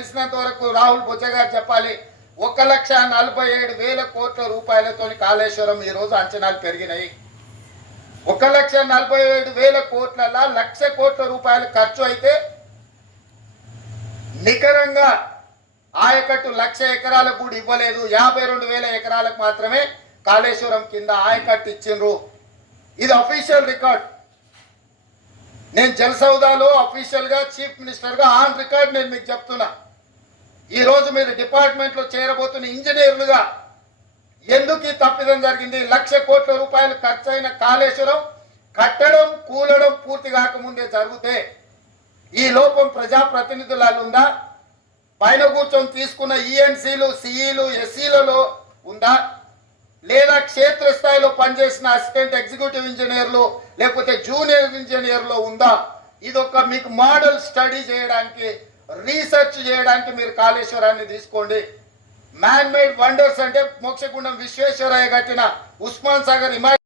తెలిసినంత వరకు రాహుల్ బుజ్జ గారు చెప్పాలి. ఒక లక్ష నలభై ఏడు వేల కోట్ల రూపాయలతో కాళేశ్వరం ఈ రోజు అంచనాలు పెరిగినాయి. ఒక లక్ష నలభై ఏడు వేల కోట్ల లక్ష కోట్ల రూపాయలు ఖర్చు అయితే నికరంగా ఆయకట్టు లక్ష ఎకరాలకు కూడా ఇవ్వలేదు. యాభై రెండు వేల ఎకరాలకు మాత్రమే కాళేశ్వరం కింద ఆయకట్టు ఇచ్చిండ్రు. ఇది అఫీషియల్ రికార్డ్. నేను జలసౌదాలో అఫీషియల్గా చీఫ్ మినిస్టర్గా ఆన్ రికార్డ్ నేను మీకు చెప్తున్నా. ఈ రోజు మీరు డిపార్ట్మెంట్లో చేరబోతున్న ఇంజనీర్లుగా ఎందుకు ఈ తప్పిదం జరిగింది? లక్ష కోట్ల రూపాయలు ఖర్చైన కాళేశ్వరం కట్టడం కూలడం పూర్తి కాకముందే జరిగితే ఈ లోపం ప్రజాప్రతినిధులలో ఉందా? పైన కూర్చొని తీసుకున్న ఈఎన్సీలు సిఈలు ఎస్సీలలో ఉందా? లేదా క్షేత్రస్థాయిలో పనిచేసిన అసిస్టెంట్ ఎగ్జిక్యూటివ్ ఇంజనీర్లు లేకపోతే జూనియర్ ఇంజనీర్లో ఉందా? ఇది ఒక మీకు మోడల్ స్టడీ చేయడానికి రీసెర్చ్ చేయడానికి మీరు కాళేశ్వరాన్ని తీసుకోండి. మ్యాన్ మేడ్ వండర్స్ అంటే మోక్షగుండం విశ్వేశ్వరయ్య కట్టిన ఉస్మాన్ సాగర్ హిమాయత్